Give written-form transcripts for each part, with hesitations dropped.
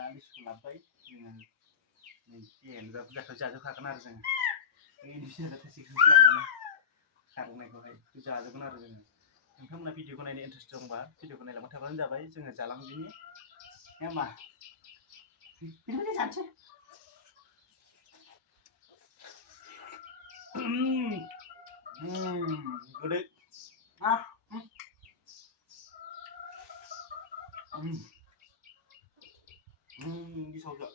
दालि सुलाबबाय जोङो नै जेन'बा जाजोबखागोन आरो जोङो ini bisa kasih keselamatan karena itu jago benar dengan nonton video ko ini interest dong ba video ko nila matabalan jabay जोङो jalan gini ya mah ini dia jangan gede ah đi sâu rồi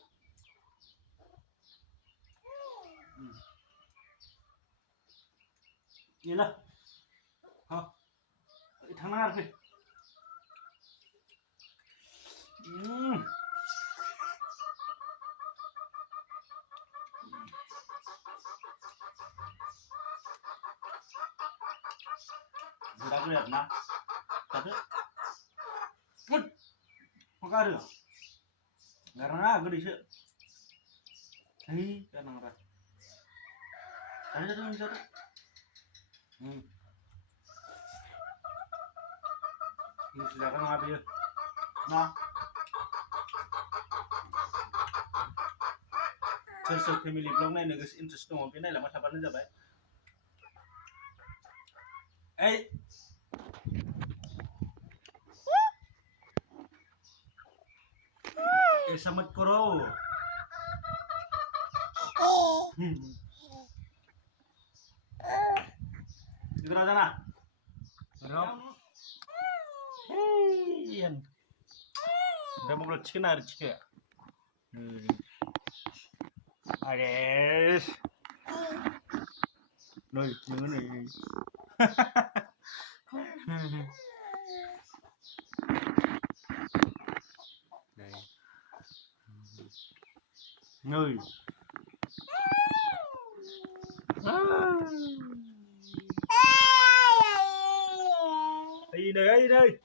nhìn nào hả thằng nào kìa Sudah lihat nah tapi không có được karena gede sih hei kan nggak ada tuh bisa tuh ini sudah kan habis nah sosial family blog này nữa cái interest của cái này là mất bạn giờ vậy ấy Samet koro. Ikut aja nah. Hei, udah mau chicken ada chicken. Ares. Noi, gimana ini? Người đi đây đi đây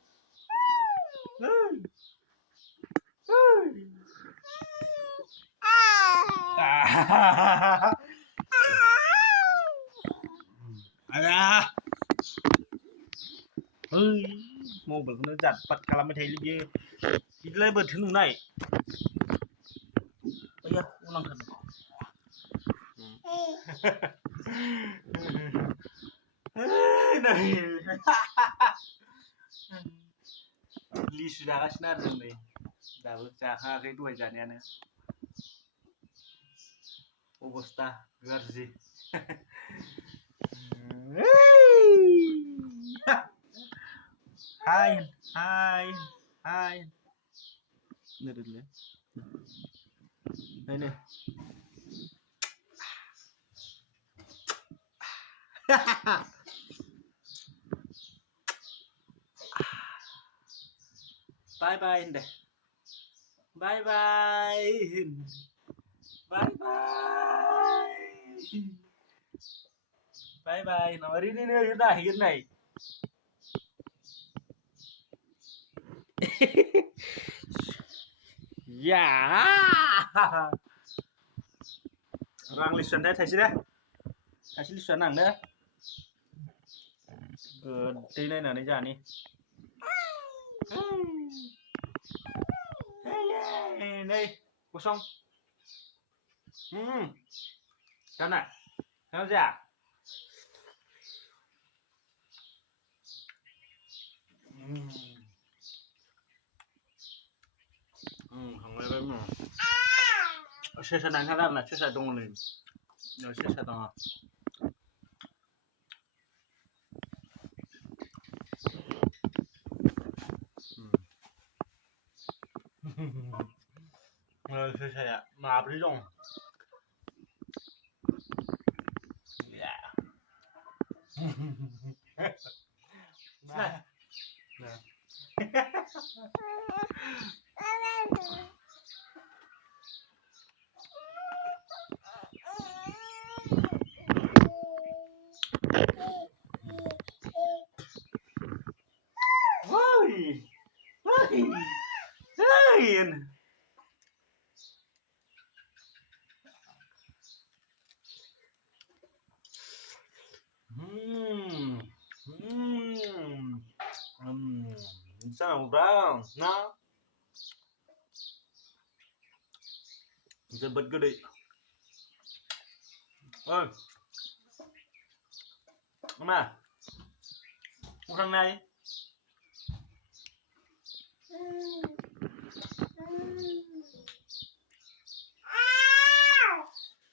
mô bực nó giặt bật cả làm mới thấy gì đi lấy bật thứ này bây giờ ulang kan Li sudah kasih nari nih dah cakap kayak dua jadinya Augusta Garzi hai ini dulu ini bye bye deh bye bye bye bye bye bye nomor ini nih udah akhir nih ya orang lisan deh thầy đấy thầy lisan nặng đấy đi đây là đi ra đi đây cô xong cái này theo gì à không ai biết mà sẽ sang khá là sẽ sang đông lên rồi sẽ sang đông rồi sẽ sang mà b리 đông này sao brown nó जोबोद गोदै ओइ मा उखांनाय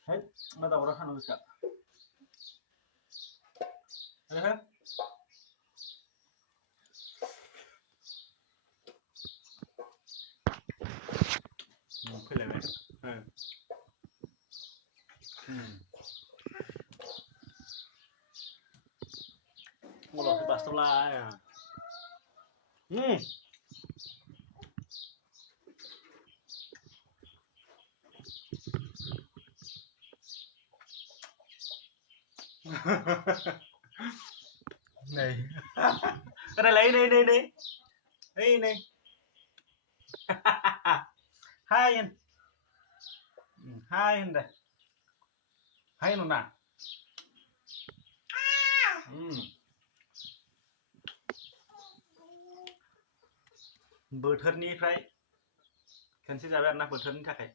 Hết, bắt đầu nó khăn rồi sợ. Đấy hết. Phải lại vậy. Một lọ cái pasta à. Này cái này lấy đi đi này hai anh đây hai nó nè बोथोरनिफ्राय खेनसे जाबाय आरोना बोथोरनि थाखाय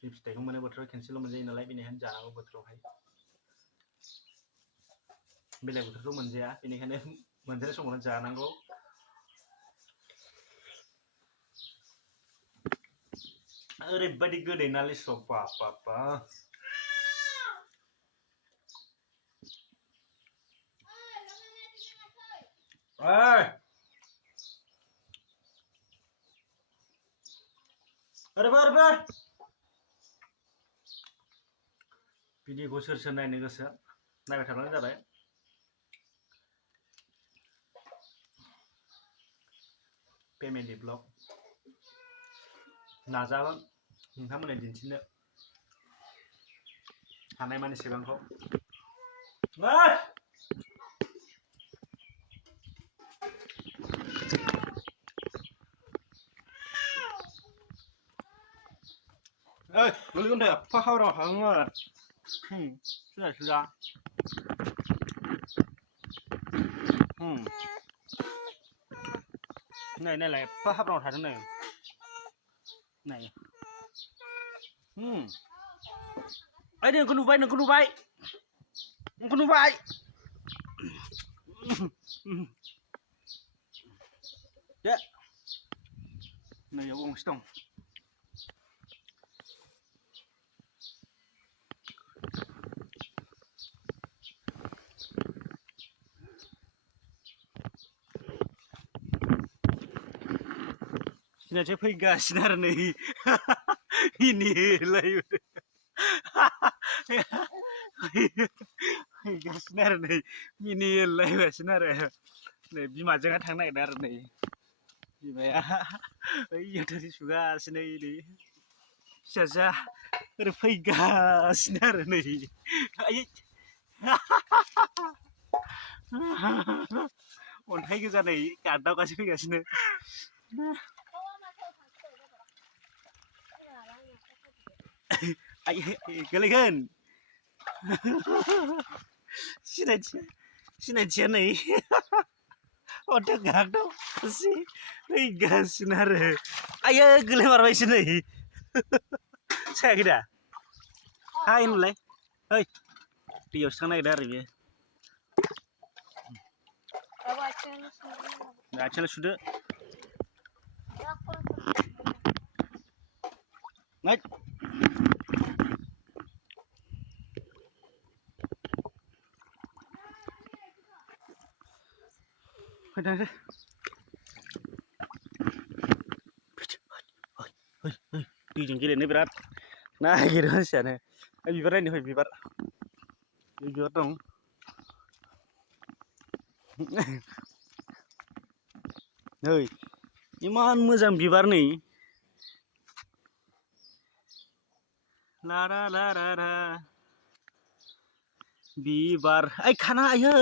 बे फिथाइखौ मोनो बोथोराव खेनसेल' मोनजायो नालाय बेनिखायनो जानांगौ बोथोरावहाय बेलेग बोथोरखौ मोनजाया बेनिखायनो मोनजानाय समावनो जानांगौ ओरैबायदि गोदै ना लिसुआ बाबा ओइ ओरैबो भिडिअखौ सोर नायनो गोसो नायबाय थाब्लानो जाबाय फेमिलि ब्लग नाजागोन नोंथांमोननो दिन्थिनो हानायमानि एसेबांखौ ơi nó luôn đẹp phát hao rồi hả mà cái này ra này lại phát hao rồi thằng này này ấy đừng có đu vai đấy này có bông sông Sinatnya pega sinar nih, ini layu, pega sinar nih, ini layu sinar ya, nih bima jangan thang naik dar nih, bima ya, iya dari juga sini ini, saja, pega sinar nih, ayo, ontai ke sana nih, kadang kasih pega sini. Ay galingan sinatnya nih udah gak ada sih gas sinar ayo gelimar baik sini saya kira hai mulai hei dia sana dari ya nggak acel sudah naik Hei, đi chừng kia lên đấy berat, nah gitu sih ane, bibar ini hoi bibar dong, hei, iman moजां bibar nih, la, bibar, ay kana ayo.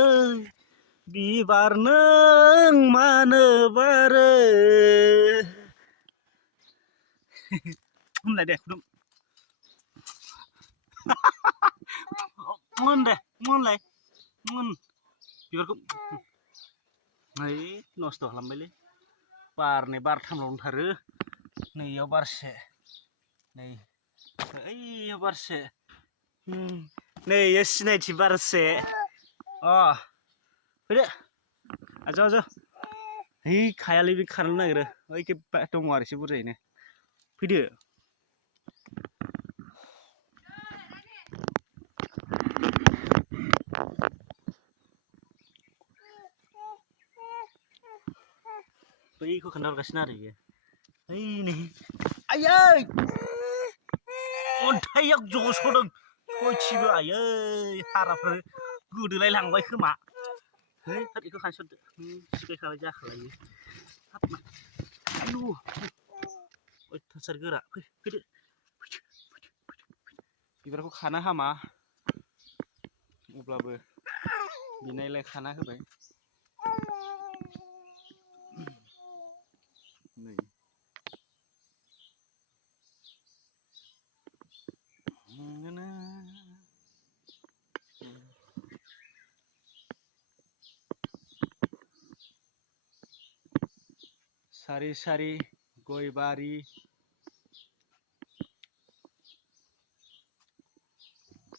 Bibar neng mana bare mulai deh belum mulai bibarku hai nosto lambai bar nih bar tham long taru nih yo bar se nih ओइ बारसे नै यो सिनायथि बारसे फैदो आजौ आजौ है खायालै बे खारनो नागिरो ओइ दङ आरो एसे बुरजायैनो फैदो बैखौ खोन्थाहरगासिनो आरो बियो ओइ नै आयै अन्थाइया जस'दों सयथिबो आयै हाराफोर गोदोलाय लांबाय खोमा है बेखौ खानस'दो सिबायखाबाय जाखालायो हाब मा आयु अयथासार गोरा फैदो बिबारखौ खानो हामा अब्लाबो बिनायलाय खाना होबाय नै सारि सारि गय बारि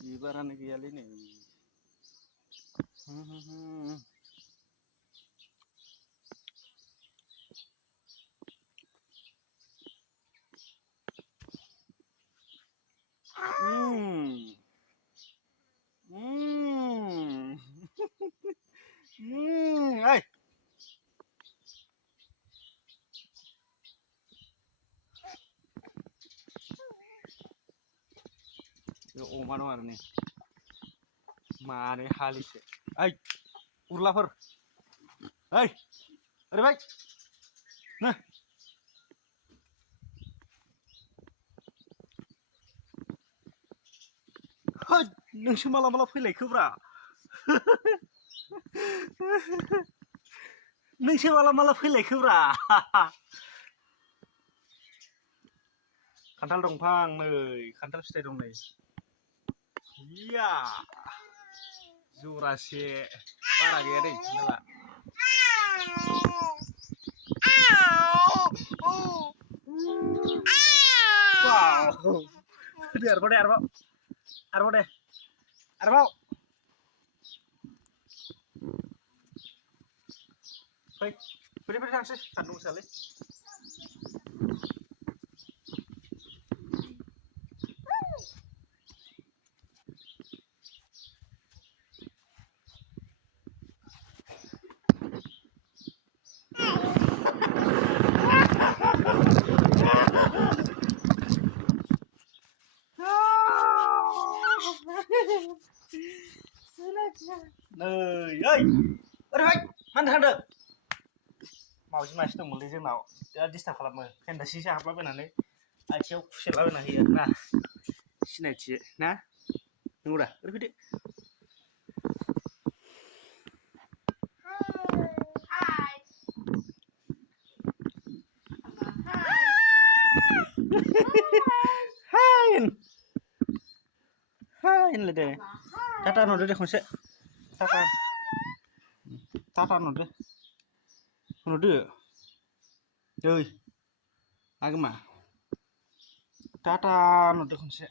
बिबारानो गैयालै नै ओइ अमा दं आरो नै मानै हालिसे ओइ उरलाफोर ओइ ओरैबाय नो होद नोंसो माला माला फैलायखोब्रा नोंसो माला माला फैलायखोब्रा खान्थाल दंफां नै खान्थाल फिथाइ दं नै इया जरासे बारा गैया दै खान्थाला आरोबाव दे आरोबाव दे आरोबाव फै थांसै सान्दुं गोसालै नै ओइ ओरैहाय मानो थांदों मावजि मासे दंमोनलै जोंनाव बिराद डिस्टार्ब खालामो फेन्दा सिंसो हाबलाबायनानै आथिङाव खुसेरलाबायना होयो ना सिनायथि ना नंगौदा ओरै फैदो हाय होनलाय दे टाटा होनहरदो दे खनसे टाटा होनहरदो ओइ आगोमा टाटा होनहरदो खनसे